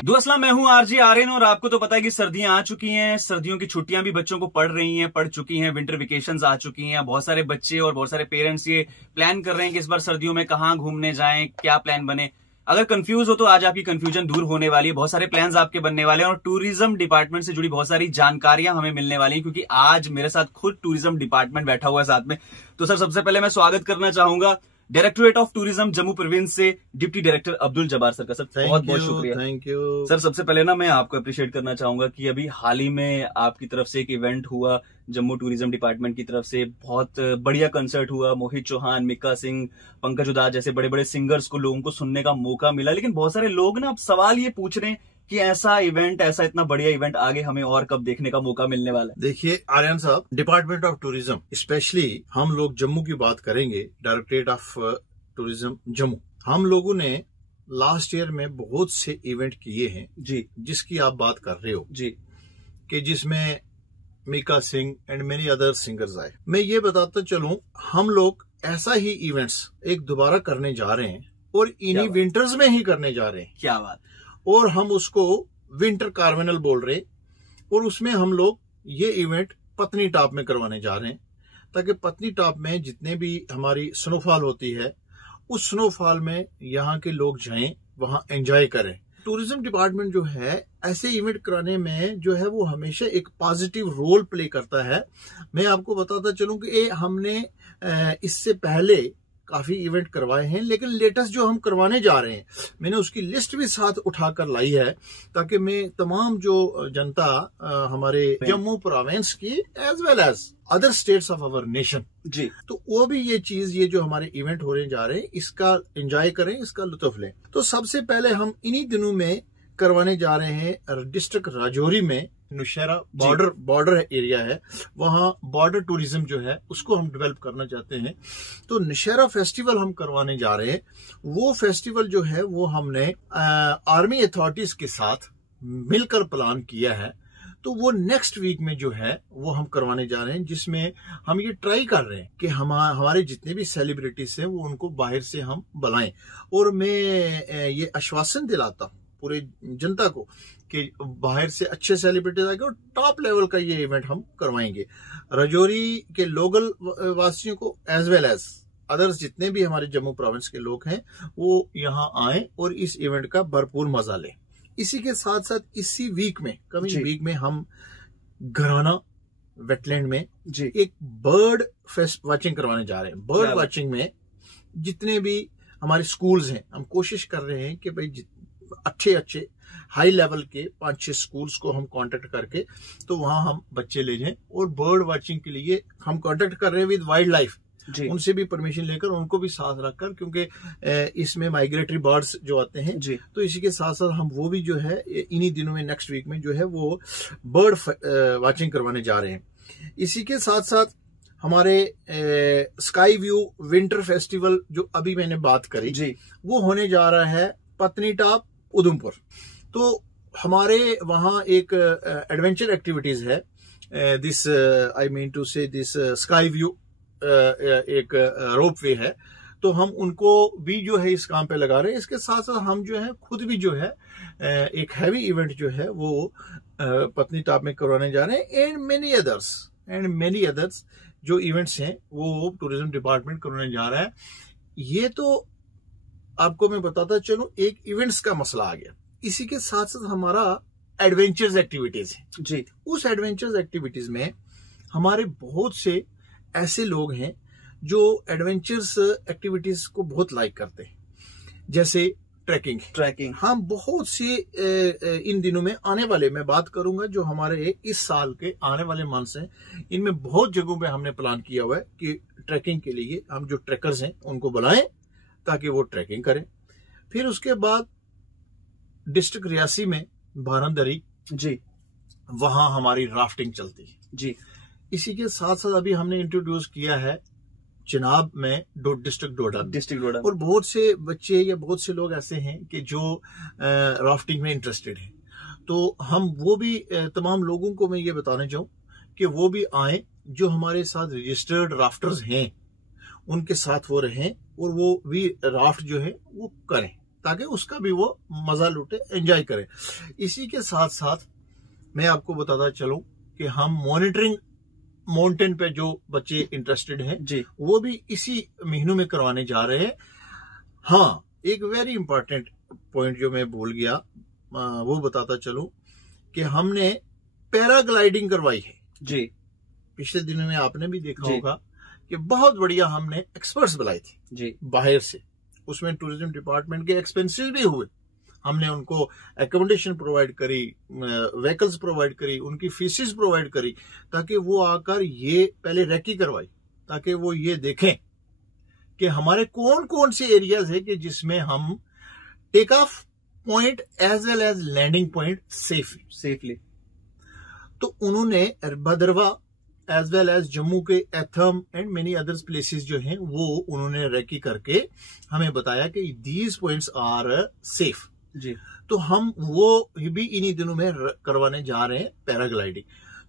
दोस्तों, मैं हूं आरजे आर्यन और आपको तो पता है कि सर्दियां आ चुकी हैं। सर्दियों की छुट्टियां भी बच्चों को पड़ चुकी हैं। विंटर वेकेशंस आ चुकी हैं। बहुत सारे बच्चे और बहुत सारे पेरेंट्स ये प्लान कर रहे हैं कि इस बार सर्दियों में कहां घूमने जाएं, क्या प्लान बने। अगर कंफ्यूज हो तो आज आपकी कंफ्यूजन दूर होने वाली है। बहुत सारे प्लान्स आपके बनने वाले हैं और टूरिज्म डिपार्टमेंट से जुड़ी बहुत सारी जानकारियां हमें मिलने वाली हैं, क्योंकि आज मेरे साथ खुद टूरिज्म डिपार्टमेंट बैठा हुआ है साथ में। तो सर, सबसे पहले मैं स्वागत करना चाहूंगा directorate of tourism Jammu province से deputy director Abdul Jabbar sir का। सर बहुत बहुत शुक्रिया। थैंक यू सर, सबसे पहले ना मैं आपको अप्रिशिएट करना चाहूंगा कि अभी हाल ही में आपकी तरफ से एक इवेंट हुआ जम्मू टूरिज्म डिपार्टमेंट की तरफ से। बहुत बढ़िया कंसर्ट हुआ। मोहित चौहान, मिक्का सिंह, पंकज उदास जैसे बड़े बड़े सिंगर्स को लोगों को सुनने का मौका मिला। लेकिन बहुत सारे लोग ना अब सवाल ये पूछ रहे हैं कि ऐसा इतना बढ़िया इवेंट आगे हमें और कब देखने का मौका मिलने वाला है। देखिए आर्यन साहब, डिपार्टमेंट ऑफ टूरिज्म स्पेशली हम लोग जम्मू की बात करेंगे, डायरेक्टरेट ऑफ टूरिज्म जम्मू, हम लोगों ने लास्ट ईयर में बहुत से इवेंट किए हैं जी, जिसकी आप बात कर रहे हो जी, कि जिसमें Mika Singh and many other singers आए। मैं ये बताता चलूं, हम लोग ऐसा ही इवेंट्स एक दोबारा करने जा रहे हैं और इन्हीं विंटर्स में ही करने जा रहे हैं। क्या बात। और हम उसको विंटर कार्निवल बोल रहे हैं और उसमें हम लोग ये इवेंट पत्नी टॉप में करवाने जा रहे हैं, ताकि पत्नी टॉप में जितने भी हमारी स्नोफॉल होती है उस स्नोफॉल में यहाँ के लोग जाएं, वहां एंजॉय करें। टूरिज्म डिपार्टमेंट जो है ऐसे इवेंट कराने में जो है वो हमेशा एक पॉजिटिव रोल प्ले करता है। मैं आपको बताता चलूं कि हमने इससे पहले काफी इवेंट करवाए हैं, लेकिन लेटेस्ट जो हम करवाने जा रहे हैं मैंने उसकी लिस्ट भी साथ उठाकर लाई है, ताकि मैं तमाम जो जनता हमारे जम्मू प्रोविंस की as well as other states of our nation जी, तो वो भी ये जो हमारे इवेंट होने जा रहे हैं इसका एंजॉय करें, इसका लुत्फ लें। तो सबसे पहले हम इन्हीं दिनों में करवाने जा रहे हैं डिस्ट्रिक्ट राजौरी में नौशहरा बॉर्डर एरिया है, वहाँ बॉर्डर टूरिज्म जो है उसको हम डेवलप करना चाहते हैं। तो नौशहरा फेस्टिवल हम करवाने जा रहे हैं। वो फेस्टिवल जो है वो हमने आर्मी अथॉरिटीज के साथ मिलकर प्लान किया है। तो वो नेक्स्ट वीक में जो है वो हम करवाने जा रहे हैं, जिसमें हम ये ट्राई कर रहे हैं कि हमारे जितने भी सेलिब्रिटीज हैं वो उनको बाहर से हम बुलाएं। और मैं ये आश्वासन दिलाता हूँ पूरे जनता को कि बाहर से अच्छे सेलिब्रिटीज आएंगे और टॉप लेवल का ये इवेंट हम करवाएंगे। राजौरी के लोकल वासियों को एज वेल एज अदर्स जितने भी हमारे जम्मू प्रोविंस के लोग हैं वो यहाँ आए और इस इवेंट का भरपूर मजा लें। इसी के साथ साथ इसी वीक में कमिंग वीक में हम घराना वेटलैंड में जी एक बर्ड फेस्ट वाचिंग करवाने जा रहे हैं। बर्ड वाचिंग में जितने भी हमारे स्कूल्स हैं हम कोशिश कर रहे हैं कि भाई अच्छे हाई लेवल के 5-6 स्कूल्स को हम कांटेक्ट करके तो वहां हम बच्चे ले जाएं और बर्ड वाचिंग के लिए हम कांटेक्ट कर रहे हैं विद वाइल्ड लाइफ, उनसे भी परमिशन लेकर उनको भी साथ रखकर, क्योंकि इसमें माइग्रेटरी बर्ड्स जो आते हैं जी। तो इसी के साथ साथ हम वो भी जो है इन्हीं दिनों में नेक्स्ट वीक में जो है वो बर्ड वाचिंग करवाने जा रहे हैं। इसी के साथ साथ हमारे स्काई व्यू विंटर फेस्टिवल जो अभी मैंने बात करी जी, वो होने जा रहा है पत्नी टॉप उधमपुर। तो हमारे वहां एक एडवेंचर एक्टिविटीज है, दिस आई मीन टू से दिस स्काई व्यू एक रोप वे है, तो हम उनको भी जो है इस काम पे लगा रहे हैं। इसके साथ साथ हम जो है खुद भी जो है एक हैवी इवेंट जो है वो पत्नी टॉप में करवाने जा रहे हैं एंड मेनी अदर्स जो इवेंट्स हैं वो टूरिज्म डिपार्टमेंट करवाने जा रहा है। ये तो आपको मैं बताता चलूं एक इवेंट्स का मसला आ गया। इसी के साथ साथ हमारा एडवेंचर्स एक्टिविटीज है जी। उस एडवेंचर्स एक्टिविटीज में हमारे बहुत से ऐसे लोग हैं जो एडवेंचर्स एक्टिविटीज को बहुत लाइक करते हैं, जैसे ट्रैकिंग। हम बहुत से इन दिनों में आने वाले मैं बात करूंगा जो हमारे इस साल के आने वाले मंथ्स हैं, इनमें बहुत जगहों पे हमने प्लान किया हुआ है कि ट्रैकिंग के लिए हम जो ट्रैकर्स हैं उनको बुलाएं ताकि वो ट्रैकिंग करें। फिर उसके बाद डिस्ट्रिक्ट रियासी में बारंदरी जी, वहां हमारी राफ्टिंग चलती है जी। इसी के साथ साथ अभी हमने इंट्रोड्यूस किया है चिनाब में डिस्ट्रिक्ट डोडा और बहुत से बच्चे या बहुत से लोग ऐसे हैं कि जो राफ्टिंग में इंटरेस्टेड हैं, तो हम वो भी तमाम लोगों को मैं ये बताना चाहूँ कि वो भी आए, जो हमारे साथ रजिस्टर्ड राफ्टर्स हैं उनके साथ वो रहें और वो भी राफ्ट जो है वो करें ताकि उसका भी वो मजा लूटे, एंजॉय करे। इसी के साथ साथ मैं आपको बताता चलूं कि हम मॉनिटरिंग माउंटेन पे जो बच्चे इंटरेस्टेड हैं जी, वो भी इसी महीनों में करवाने जा रहे हैं। हाँ, एक वेरी इंपॉर्टेंट पॉइंट जो मैं भूल गया वो बताता चलूं कि हमने पैराग्लाइडिंग करवाई है जी, पिछले दिनों में। आपने भी देखा जी, होगा कि बहुत बढ़िया हमने एक्सपर्ट्स बुलाए थे जी, बाहर से। उसमें टूरिज्म डिपार्टमेंट के एक्सपेंसेस भी हुए। हमने उनको एकोमोडेशन प्रोवाइड करी, व्हीकल्स प्रोवाइड करी, उनकी फीसिस प्रोवाइड करी, ताकि वो आकर ये पहले रेकी करवाई, ताकि वो ये देखें कि हमारे कौन कौन से एरियाज है कि जिसमें हम take off point as well as landing point safely. तो उन्होंने Bhadarwah as well as Jammu के एथम एंड मेनी अदर्स प्लेसेस जो हैं वो उन्होंने रेकी करके हमें बताया कि दीज पॉइंट्स आर सेफ। जी, तो हम वो भी इन्हीं दिनों में करवाने जा रहे हैं पैराग्लाइडिंग।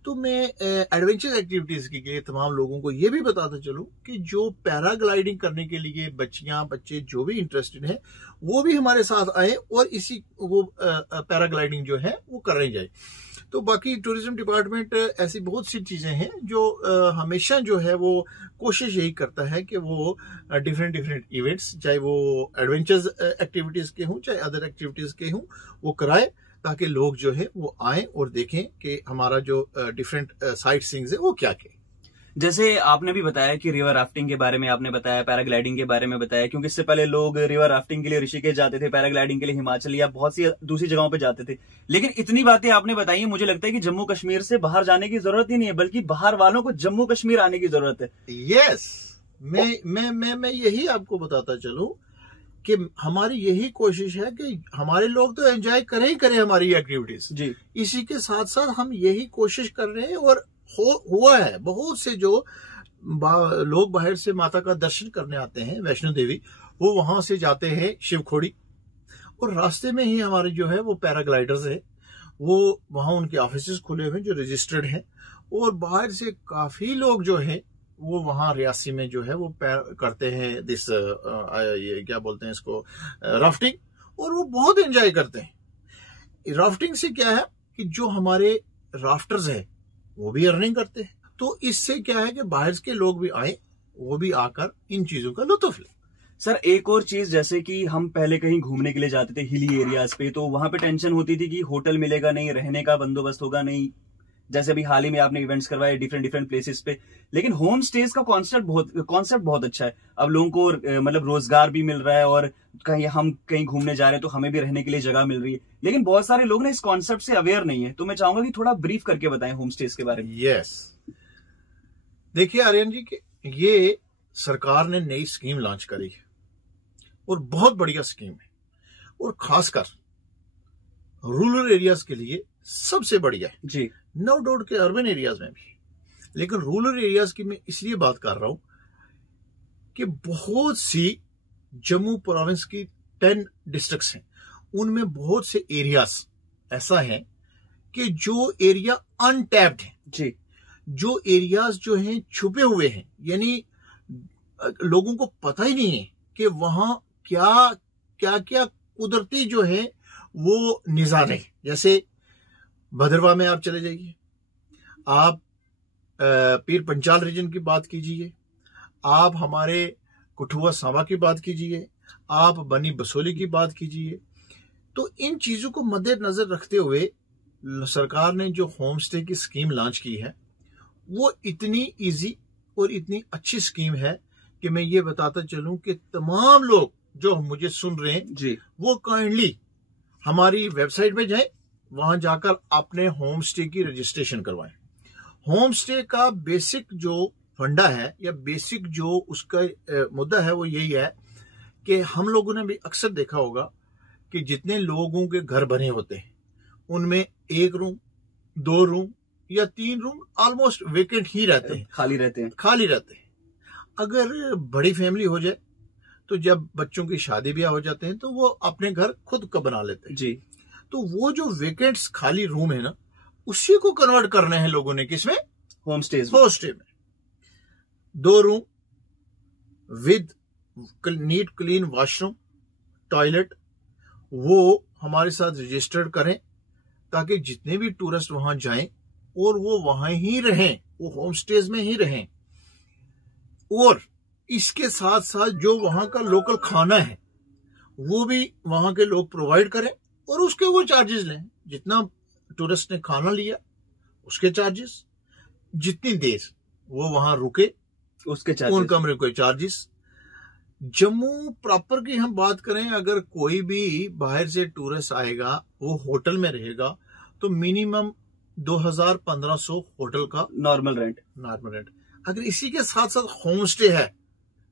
तो मैं एडवेंचर एक्टिविटीज के लिए तमाम लोगों को ये भी बताता चलूं कि जो पैराग्लाइडिंग करने के लिए बच्चे जो भी इंटरेस्टेड हैं वो भी हमारे साथ आए और इसी वो पैराग्लाइडिंग जो है वो करने जाए। तो बाकी टूरिज्म डिपार्टमेंट ऐसी बहुत सी चीजें हैं जो हमेशा जो है वो कोशिश यही करता है कि वो डिफरेंट इवेंट्स, चाहे वो एडवेंचर्स एक्टिविटीज के हों चाहे अदर एक्टिविटीज के हों, वो कराए, ताकि लोग जो है वो आए और देखें कि हमारा जो डिफरेंट साइट सीइंग्स है वो क्या क्या। जैसे आपने भी बताया कि रिवर राफ्टिंग के बारे में आपने बताया, पैराग्लाइडिंग के बारे में बताया, क्योंकि इससे पहले लोग रिवर राफ्टिंग के लिए ऋषिकेश जाते थे, पैराग्लाइडिंग के लिए हिमाचल या बहुत सी दूसरी जगहों पे जाते थे। लेकिन इतनी बातें आपने बताई, मुझे लगता है कि जम्मू कश्मीर से बाहर जाने की जरूरत ही नहीं है, बल्कि बाहर वालों को जम्मू कश्मीर आने की जरूरत है। यस, मैं यही आपको बताता चलूं कि हमारी यही कोशिश है कि हमारे लोग तो एंजॉय करें ही करें हमारी एक्टिविटीज जी, इसी के साथ साथ हम यही कोशिश कर रहे हैं। और हुआ है बहुत से जो लोग बाहर से माता का दर्शन करने आते हैं, वैष्णो देवी, वो वहां से जाते हैं शिवखोड़ी, और रास्ते में ही हमारे जो है वो पैराग्लाइडर्स है, वो वहां उनके ऑफिस खुले हुए हैं जो रजिस्टर्ड हैं, और बाहर से काफी लोग जो है वो वहां रियासी में जो है वो करते हैं ये क्या बोलते हैं इसको, राफ्टिंग, और वो बहुत एंजॉय करते हैं। राफ्टिंग से क्या है कि जो हमारे राफ्टर्स है वो भी अर्निंग करते हैं। तो इससे क्या है कि बाहर के लोग भी आए, वो भी आकर इन चीजों का लुत्फ ले। सर एक और चीज, जैसे कि हम पहले कहीं घूमने के लिए जाते थे हिली एरियाज पे, तो वहां पे टेंशन होती थी कि होटल मिलेगा नहीं, रहने का बंदोबस्त होगा नहीं। जैसे अभी हाल ही में आपने इवेंट्स करवाए डिफरेंट प्लेसेस पे, लेकिन होम स्टेज का कॉन्सेप्ट बहुत अच्छा है। अब लोगों को मतलब रोजगार भी मिल रहा है, और हम कहीं घूमने जा रहे हैं तो हमें भी रहने के लिए जगह मिल रही है। लेकिन बहुत सारे लोग ना इस कॉन्सेप्ट से अवेयर नहीं है, तो मैं चाहूंगा कि थोड़ा ब्रीफ करके बताएं होम स्टेज के बारे में। यस, देखिए आर्यन जी, ये सरकार ने नई स्कीम लॉन्च करी है और बहुत बढ़िया स्कीम है, और खासकर रूरल एरियाज के लिए सबसे बढ़िया है जी, नो डाउट के अर्बन एरियाज में भी। लेकिन रूरल एरियाज की मैं इसलिए बात कर रहा हूं कि बहुत सी जम्मू प्रोविंस की 10 डिस्ट्रिक्ट्स हैं, उनमें बहुत से एरियाज ऐसा है कि जो एरिया अनटैप्ड है जी, जो एरियाज जो हैं छुपे हुए हैं, यानी लोगों को पता ही नहीं है कि वहां क्या क्या कुदरती जो है वो निजारे। जैसे भद्रवा में आप चले जाइए, आप पीर पंचाल रीजन की बात कीजिए, आप हमारे कठुआ सांबा की बात कीजिए, आप बनी बसोली की बात कीजिए। तो इन चीजों को मद्देनजर रखते हुए सरकार ने जो होम स्टे की स्कीम लॉन्च की है वो इतनी इजी और इतनी अच्छी स्कीम है कि मैं ये बताता चलूं कि तमाम लोग जो मुझे सुन रहे हैं जी, वो काइंडली हमारी वेबसाइट पे जाएं, वहां जाकर अपने होम स्टे की रजिस्ट्रेशन करवाएं। होम स्टे का बेसिक जो फंडा है या बेसिक जो उसका मुद्दा है वो यही है कि हम लोगों ने भी अक्सर देखा होगा कि जितने लोगों के घर बने होते हैं उनमें 1 रूम 2 रूम या 3 रूम ऑलमोस्ट वेकेंट ही रहते हैं, खाली रहते हैं। अगर बड़ी फैमिली हो जाए तो जब बच्चों की शादी ब्याह हो जाते हैं तो वो अपने घर खुद का बना लेते हैं जी। तो वो जो वेकेंट्स खाली रूम है ना, उसी को कन्वर्ट करने हैं लोगों ने किसमें, होम स्टे में 2 room with neat clean washroom, toilet, वो हमारे साथ रजिस्टर्ड करें, ताकि जितने भी टूरिस्ट वहां जाएं और वो वहां ही रहें, वो होम स्टेज में ही रहें। और इसके साथ साथ जो वहां का लोकल खाना है वो भी वहां के लोग प्रोवाइड करें और उसके वो चार्जेस लें। जितना टूरिस्ट ने खाना लिया उसके चार्जेस, जितनी देर वो वहां रुके उसके चार्जेस, उन कमरे के चार्जेस। जम्मू प्रॉपर की हम बात करें, अगर कोई भी बाहर से टूरिस्ट आएगा वो होटल में रहेगा तो मिनिमम 2000-1500 होटल का नॉर्मल रेंट। अगर इसी के साथ साथ होम स्टे है,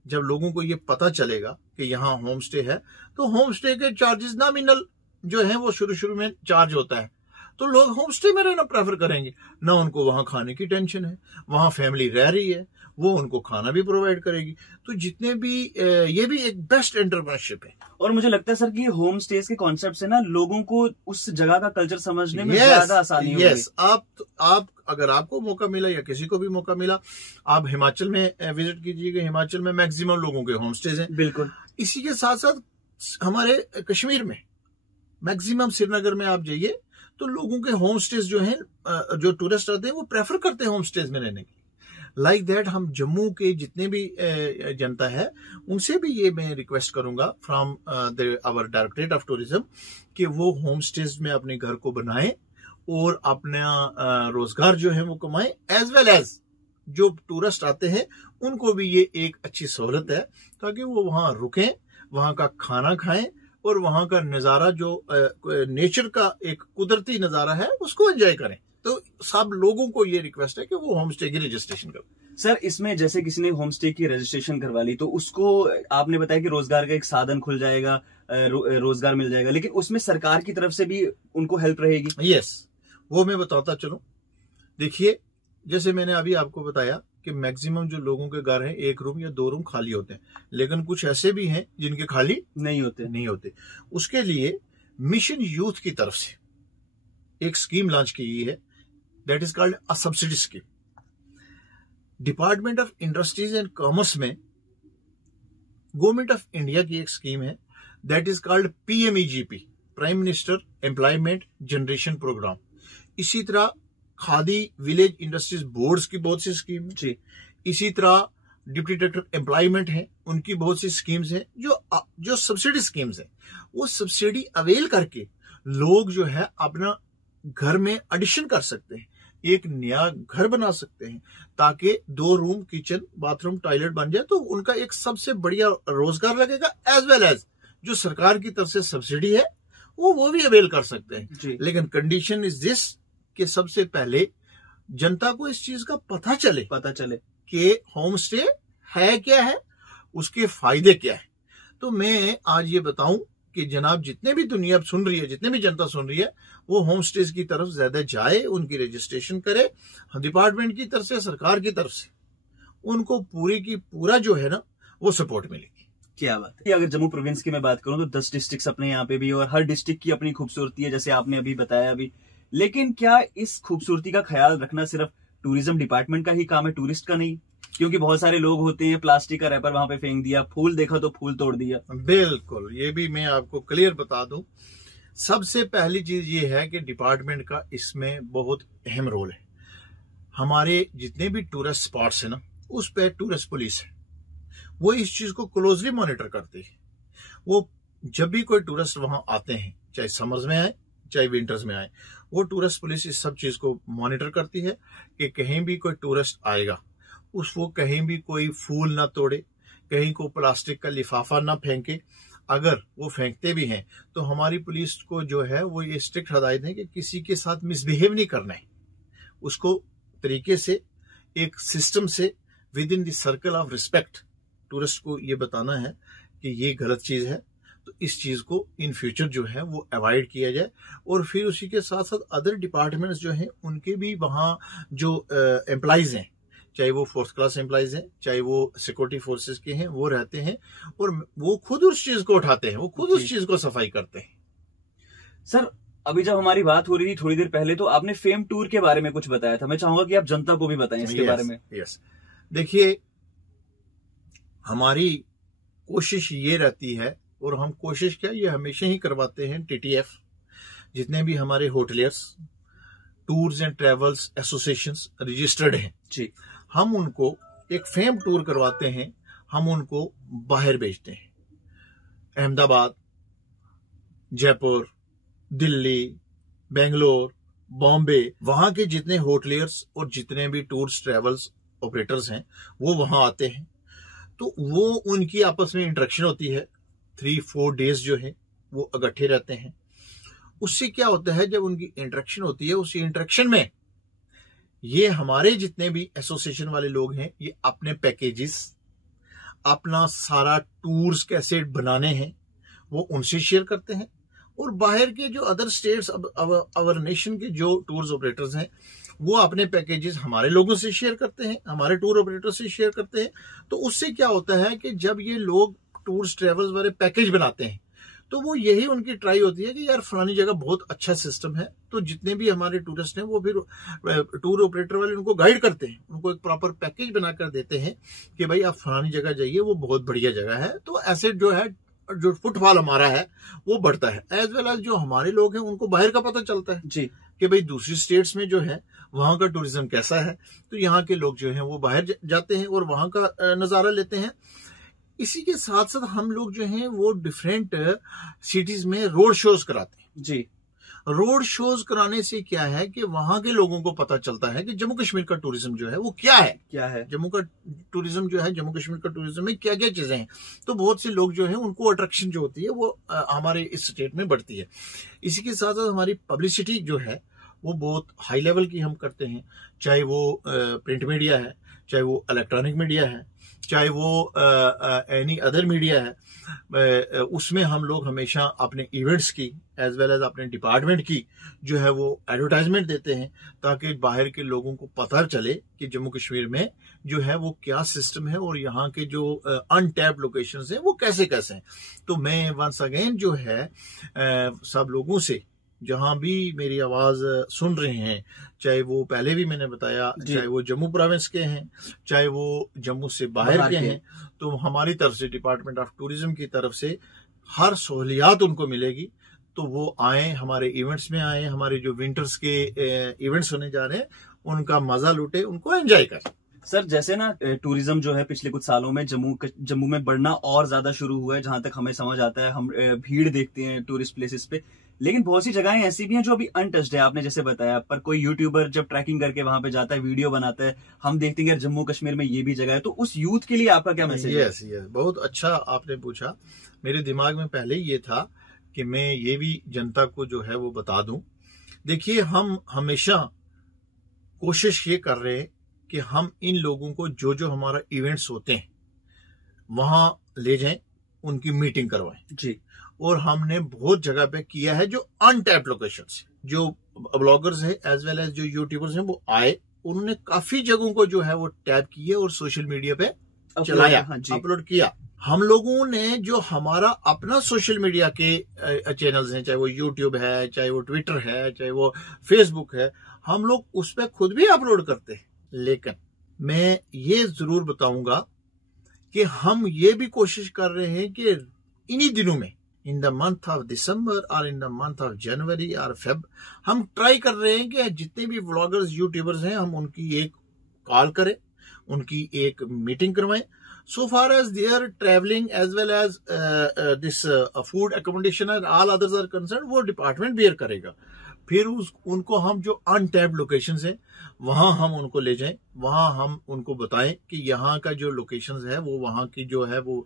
जब लोगों को ये पता चलेगा कि यहाँ होम स्टे है तो होम स्टे के चार्जेस नॉमिनल जो है वो शुरू में चार्ज होता है, तो लोग होम स्टे में रहना प्रेफर करेंगे। ना उनको वहां खाने की टेंशन है, वहां फैमिली रह रही है, वो उनको खाना भी प्रोवाइड करेगी। तो जितने भी ये भी एक बेस्ट एंटरप्रेन्योरशिप है। और मुझे लगता है सर कि होम स्टेज के कॉन्सेप्ट से ना लोगों को उस जगह का कल्चर समझने में ज्यादा आसानी होगी। आप अगर आपको मौका मिला या किसी को भी मौका मिला, आप हिमाचल में विजिट कीजिएगा। हिमाचल में मैक्सिमम लोगों के होम स्टेज हैं। बिल्कुल। इसी के साथ साथ हमारे कश्मीर में मैक्सिमम श्रीनगर में आप जाइए तो लोगों के होम स्टेज जो हैं, जो टूरिस्ट आते हैं वो प्रेफर करते हैं होम स्टेज में रहने के लिए। लाइक दैट हम जम्मू के जितने भी जनता है उनसे भी ये मैं रिक्वेस्ट करूंगा from our directorate of tourism कि वो होम स्टेज में अपने घर को बनाएं और अपना रोजगार जो है वो कमाएं, एज वेल एज जो टूरिस्ट आते हैं उनको भी ये एक अच्छी सहूलत है ताकि वो वहां रुकें, वहां का खाना खाएं और वहां का नजारा जो नेचर का एक कुदरती नजारा है उसको एंजॉय करें। तो सब लोगों को ये रिक्वेस्ट है कि वो होम स्टे की रजिस्ट्रेशन करें। सर इसमें जैसे किसी ने होम स्टे की रजिस्ट्रेशन करवा ली तो उसको आपने बताया कि रोजगार का एक साधन खुल जाएगा, रोजगार मिल जाएगा, लेकिन उसमें सरकार की तरफ से भी उनको हेल्प रहेगी। यस, वो मैं बताता चलूं। देखिए, जैसे मैंने अभी आपको बताया कि मैक्सिमम जो लोगों के घर हैं 1 रूम या 2 रूम खाली होते हैं, लेकिन कुछ ऐसे भी हैं जिनके खाली नहीं होते। उसके लिए मिशन यूथ की तरफ से एक स्कीम लॉन्च की गई है, that is called a subsidy scheme. Department of industries and commerce में गवर्नमेंट ऑफ इंडिया की एक स्कीम है, that is called PMEGP, prime minister employment generation program. इसी तरह खादी विलेज इंडस्ट्रीज बोर्ड्स की बहुत सी स्कीम है। इसी तरह डिप्टी डायरेक्टर एम्प्लॉयमेंट है, उनकी बहुत सी स्कीम्स हैं जो सब्सिडी स्कीम्स हैं। वो सब्सिडी अवेल करके लोग जो है अपना घर में एडिशन कर सकते हैं, एक नया घर बना सकते हैं ताकि 2 रूम किचन बाथरूम टॉयलेट बन जाए, तो उनका एक सबसे बढ़िया रोजगार लगेगा। एज वेल एज जो सरकार की तरफ से सब्सिडी है वो भी अवेल कर सकते हैं। लेकिन कंडीशन इज दिस कि सबसे पहले जनता को इस चीज का पता चले कि होम स्टे है क्या है, उसके फायदे क्या है। तो मैं आज ये बताऊं कि जनाब जितने भी दुनिया सुन रही है, जितने भी जनता सुन रही है, वो होम स्टेज की तरफ ज्यादा जाए, उनकी रजिस्ट्रेशन करे। डिपार्टमेंट की तरफ से, सरकार की तरफ से उनको पूरी की पूरा जो है ना वो सपोर्ट मिलेगी। क्या बात है। अगर जम्मू प्रोविंस की मैं बात करूं तो 10 डिस्ट्रिक्ट अपने यहाँ पे भी, और हर डिस्ट्रिक्ट की अपनी खूबसूरती है जैसे आपने अभी बताया अभी। लेकिन क्या इस खूबसूरती का ख्याल रखना सिर्फ टूरिज्म डिपार्टमेंट का ही काम है, टूरिस्ट का नहीं? क्योंकि बहुत सारे लोग होते हैं, प्लास्टिक का रैपर वहां पे फेंक दिया, फूल देखा तो फूल तोड़ दिया। बिल्कुल, ये भी मैं आपको क्लियर बता दूं। सबसे पहली चीज ये है कि डिपार्टमेंट का इसमें बहुत अहम रोल है। हमारे जितने भी टूरिस्ट स्पॉट्स है ना, उस पर टूरिस्ट पुलिस है, वो इस चीज को क्लोजली मॉनिटर करती है। वो जब भी कोई टूरिस्ट वहां आते हैं, चाहे समर्स में आए चाहे विंटर्स में आए, वो टूरिस्ट पुलिस इस सब चीज को मॉनिटर करती है कि कहीं भी कोई टूरिस्ट आएगा वो कहीं भी कोई फूल ना तोड़े, कहीं को प्लास्टिक का लिफाफा ना फेंके। अगर वो फेंकते भी हैं तो हमारी पुलिस को जो है वो ये स्ट्रिक्ट हदायत है कि किसी के साथ मिसबिहेव नहीं करना है, उसको तरीके से एक सिस्टम से with in the circle of respect tourist को ये बताना है कि ये गलत चीज है, तो इस चीज को इन फ्यूचर जो है वो अवॉइड किया जाए। और फिर उसी के साथ साथ अदर डिपार्टमेंट्स जो हैं उनके भी वहां जो एम्प्लॉइज हैं, चाहे वो 4th क्लास एम्प्लॉइज हैं, चाहे वो सिक्योरिटी फोर्सेस के हैं, वो रहते हैं और वो खुद उस चीज को उठाते हैं, वो खुद उस चीज को सफाई करते हैं। सर अभी जब हमारी बात हो रही थी थोड़ी देर पहले, तो आपने फेम टूर के बारे में कुछ बताया था, मैं चाहूंगा कि आप जनता को भी बताएं इसके बारे में। यस, देखिए हमारी कोशिश ये रहती है और हम कोशिश क्या ये हमेशा ही करवाते हैं, TTF जितने भी हमारे hoteliers, tours and travels associations registered हैं जी, हम उनको एक फेम टूर करवाते हैं, हम उनको बाहर भेजते हैं। अहमदाबाद, जयपुर, दिल्ली, बेंगलोर, बॉम्बे, वहां के जितने होटलियर्स और जितने भी टूर्स ट्रेवल्स ऑपरेटर्स हैं वो वहां आते हैं। तो वो उनकी आपस में इंटरेक्शन होती है, 3-4 डेज जो है वो इकट्ठे रहते हैं। उससे क्या होता है, जब उनकी इंटरेक्शन होती है, उसी इंटरेक्शन में ये हमारे जितने भी एसोसिएशन वाले लोग हैं ये अपने पैकेजेस, अपना सारा टूर्स कैसे बनाने हैं वो उनसे शेयर करते हैं। और बाहर के जो अदर स्टेट्स, अवर नेशन के जो टूर्स ऑपरेटर्स हैं वो अपने पैकेजेस हमारे लोगों से शेयर करते हैं, हमारे टूर ऑपरेटर से शेयर करते हैं। तो उससे क्या होता है कि जब ये लोग टूर्स ट्रेवल्स वाले पैकेज बनाते हैं तो वो यही उनकी ट्राई होती है कि यार फलानी जगह बहुत अच्छा सिस्टम है। तो जितने भी हमारे टूरिस्ट हैं वो फिर टूर ऑपरेटर वाले उनको गाइड करते हैं, उनको एक प्रॉपर पैकेज बनाकर देते हैं कि भाई आप फलानी जगह जाइए, वो बहुत बढ़िया जगह है। तो ऐसे जो है जो फुटफॉल हमारा है वो बढ़ता है। एज वेल एज जो हमारे लोग हैं उनको बाहर का पता चलता है जी कि भाई दूसरी स्टेट्स में जो है वहां का टूरिज्म कैसा है। तो यहाँ के लोग जो हैं वो बाहर जाते हैं और वहां का नजारा लेते हैं। इसी के साथ साथ हम लोग जो हैं वो डिफरेंट सिटीज में रोड शोज कराते हैं जी। रोड शोज कराने से क्या है कि वहां के लोगों को पता चलता है कि जम्मू कश्मीर का टूरिज्म जो है वो क्या है जम्मू का टूरिज्म जो है, जम्मू कश्मीर का टूरिज्म में क्या क्या चीजें हैं। तो बहुत से लोग जो है उनको अट्रैक्शन जो होती है वो हमारे इस स्टेट में बढ़ती है। इसी के साथ साथ हमारी पब्लिसिटी जो है वो बहुत हाई लेवल की हम करते हैं, चाहे वो प्रिंट मीडिया है, चाहे वो इलेक्ट्रॉनिक मीडिया है, चाहे वो एनी अदर मीडिया है। उसमें हम लोग हमेशा अपने इवेंट्स की एज वेल एज अपने डिपार्टमेंट की जो है वो एडवर्टाइजमेंट देते हैं, ताकि बाहर के लोगों को पता चले कि जम्मू कश्मीर में जो है वो क्या सिस्टम है और यहाँ के जो अनटैप्ड लोकेशंस हैं वो कैसे कैसे हैं। तो मैं वंस अगेन जो है सब लोगों से, जहां भी मेरी आवाज सुन रहे हैं, चाहे वो पहले भी मैंने बताया, चाहे वो जम्मू प्रोविंस के हैं, चाहे वो जम्मू से बाहर के हैं, तो हमारी तरफ से डिपार्टमेंट ऑफ टूरिज्म की तरफ से हर सहूलियात उनको मिलेगी। तो वो आए, हमारे इवेंट्स में आए, हमारे जो विंटर्स के इवेंट्स होने जा रहे हैं उनका मजा लूटे, उनको एंजॉय करें। सर जैसे ना टूरिज्म जो है पिछले कुछ सालों में जम्मू में बढ़ना और ज्यादा शुरू हुआ है, जहां तक हमें समझ आता है। हम भीड़ देखते हैं टूरिस्ट प्लेसेस पे, लेकिन बहुत सी जगहें ऐसी भी हैं जो अभी अनटच्ड है, आपने जैसे बताया। पर कोई यूट्यूबर जब ट्रैकिंग करके वहां पे जाता है, वीडियो बनाता है, हम देखते हैं यार जम्मू कश्मीर में ये भी जगह है। तो उस यूथ के लिए आपका क्या मैसेज है? यस, बहुत अच्छा आपने पूछा। मेरे दिमाग में पहले ये था कि मैं ये भी जनता को जो है वो बता दूं। देखिए, हम हमेशा कोशिश ये कर रहे हैं कि हम इन लोगों को जो जो हमारा इवेंट्स होते हैं वहां ले जाएं, उनकी मीटिंग करवाएं जी। और हमने बहुत जगह पे किया है जो अनटैप्ड लोकेशंस, जो ब्लॉगर्स है एज वेल एज जो यूट्यूबर्स हैं वो आए, उन्होंने काफी जगहों को जो है वो टैप किए और सोशल मीडिया पे चलाया, अपलोड किया। हम लोगों ने जो हमारा अपना सोशल मीडिया के चैनल्स हैं, चाहे वो यूट्यूब है, चाहे वो ट्विटर है, चाहे वो फेसबुक है, हम लोग उस पर खुद भी अपलोड करते हैं। लेकिन मैं ये जरूर बताऊंगा कि हम ये भी कोशिश कर रहे हैं कि इन्हीं दिनों में, in the month of December और in the month of January और फेब, हम ट्राई कर रहे हैं कि जितने भी व्लॉगर्स यूट्यूबर्स हैं हम उनकी एक कॉल करें, उनकी एक मीटिंग करवाएं। So far as their travelling as well as this food accommodation and all others are concern, वो डिपार्टमेंट बियर करेगा। फिर उनको हम जो अनटैप्ड लोकेशंस हैं वहां हम उनको ले जाएं, वहां हम उनको बताएं कि यहाँ का जो लोकेशंस है वो वहां की जो है वो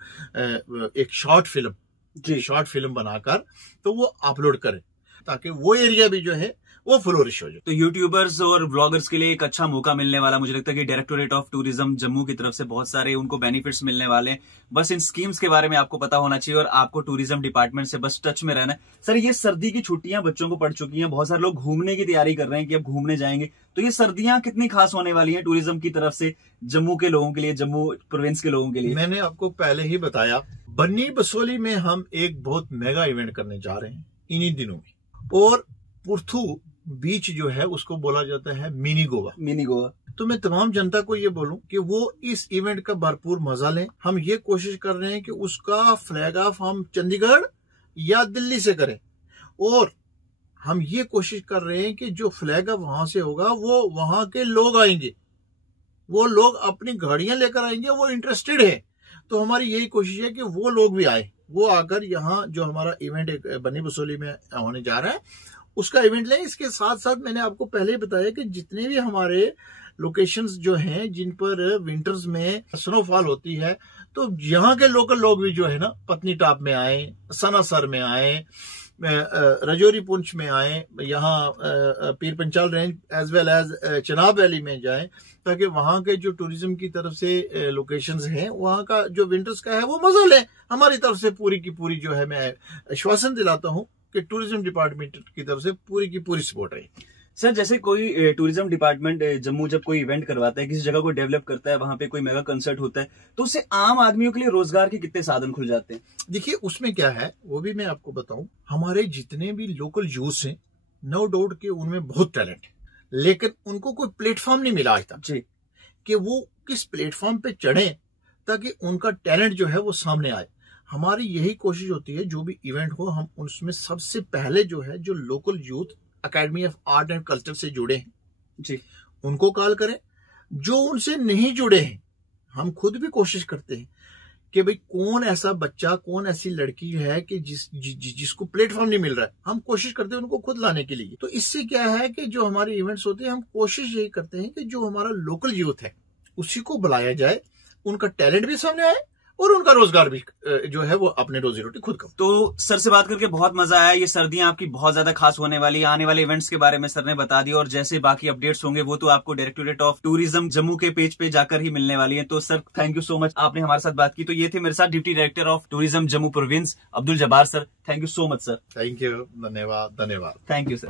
एक शॉर्ट फिल्म बनाकर तो वो अपलोड करें, ताकि वो एरिया भी जो है वो फ्लोरिश हो जाए। तो यूट्यूबर्स और ब्लॉगर्स के लिए एक अच्छा मौका मिलने वाला, मुझे लगता है कि डायरेक्टोरेट ऑफ टूरिज्म जम्मू की तरफ से बहुत सारे उनको बेनिफिट्स मिलने वाले हैं। बस इन स्कीम्स के बारे में आपको पता होना चाहिए और आपको टूरिज्म डिपार्टमेंट से बस टच में रहना है। सर, ये सर्दी की छुट्टियां बच्चों को पड़ चुकी हैं, बहुत सारे लोग घूमने की तैयारी कर रहे हैं कि अब घूमने जाएंगे। तो ये सर्दियां कितनी खास होने वाली हैं टूरिज्म की तरफ से जम्मू के लोगों के लिए, जम्मू प्रोविंस के लोगों के लिए? मैंने आपको पहले ही बताया, बन्नी बसोली में हम एक बहुत मेगा इवेंट करने जा रहे हैं इन्हीं दिनों में, और पुरथू बीच जो है उसको बोला जाता है मिनी गोवा। मिनी गोवा। तो मैं तमाम जनता को ये बोलूं कि वो इस इवेंट का भरपूर मजा लें। हम ये कोशिश कर रहे हैं कि उसका फ्लैग ऑफ हम चंडीगढ़ या दिल्ली से करें, और हम ये कोशिश कर रहे हैं कि जो फ्लैग ऑफ वहां से होगा वो वहां के लोग आएंगे, वो लोग अपनी गाड़ियां लेकर आएंगे, वो इंटरेस्टेड है। तो हमारी यही कोशिश है कि वो लोग भी आए, वो आकर यहाँ जो हमारा इवेंट बनी बसोली में होने जा रहा है उसका इवेंट लें। इसके साथ साथ मैंने आपको पहले ही बताया कि जितने भी हमारे लोकेशंस जो हैं जिन पर विंटर्स में स्नोफॉल होती है, तो यहाँ के लोकल लोग भी जो है ना पत्नी टॉप में आए, सनासर में आए, राजौरी पुंछ में आए, यहाँ Pir Panjal range as well as Chenab valley में जाएं, ताकि वहाँ के जो टूरिज्म की तरफ से लोकेशंस हैं वहाँ का जो विंटर्स का है वो मजा लें। हमारी तरफ से पूरी की पूरी जो है मैं आश्वासन दिलाता हूँ कि टूरिज्म डिपार्टमेंट की तरफ से पूरी की पूरी सपोर्ट है। सर, जैसे कोई टूरिज्म डिपार्टमेंट जम्मू जब कोई इवेंट करवाता है, किसी जगह को डेवलप करता है, वहां पे कोई मेगा कंसर्ट होता है, तो उससे आम आदमियों के लिए रोजगार के कितने साधन खुल जाते हैं? देखिए उसमें क्या है वो भी मैं आपको बताऊं। हमारे जितने भी लोकल यूथ हैं, नो डाउट कि उनमें बहुत टैलेंट है, लेकिन उनको कोई प्लेटफॉर्म नहीं मिला आज तक जी कि वो किस प्लेटफॉर्म पे चढ़े ताकि उनका टैलेंट जो है वो सामने आए। हमारी यही कोशिश होती है जो भी इवेंट हो हम उसमें सबसे पहले जो है जो local youth academy of art and culture से जुड़े हैं जी उनको कॉल करें। जो उनसे नहीं जुड़े हैं हम खुद भी कोशिश करते हैं कि भाई कौन ऐसा बच्चा, कौन ऐसी लड़की है कि जिसको प्लेटफॉर्म नहीं मिल रहा है, हम कोशिश करते हैं उनको खुद लाने के लिए। तो इससे क्या है कि जो हमारे इवेंट्स होते हैं हम कोशिश यही करते हैं कि जो हमारा लोकल यूथ है उसी को बुलाया जाए, उनका टैलेंट भी सामने आए और उनका रोजगार भी जो है वो अपने रोजी रोटी खुद कमाए। तो सर से बात करके बहुत मजा आया। ये सर्दियां आपकी बहुत ज्यादा खास होने वाली है। आने वाले इवेंट्स के बारे में सर ने बता दिया, और जैसे बाकी अपडेट्स होंगे वो तो आपको डायरेक्टोरेट ऑफ टूरिज्म जम्मू के पेज पे जाकर ही मिलने वाली है। तो sir thank you so much, आपने हमारे साथ बात की। तो ये थे मेरे साथ deputy director of tourism Jammu province Abdul Jabbar sir. Thank you so much sir. Thank you, धन्यवाद। Thank you sir.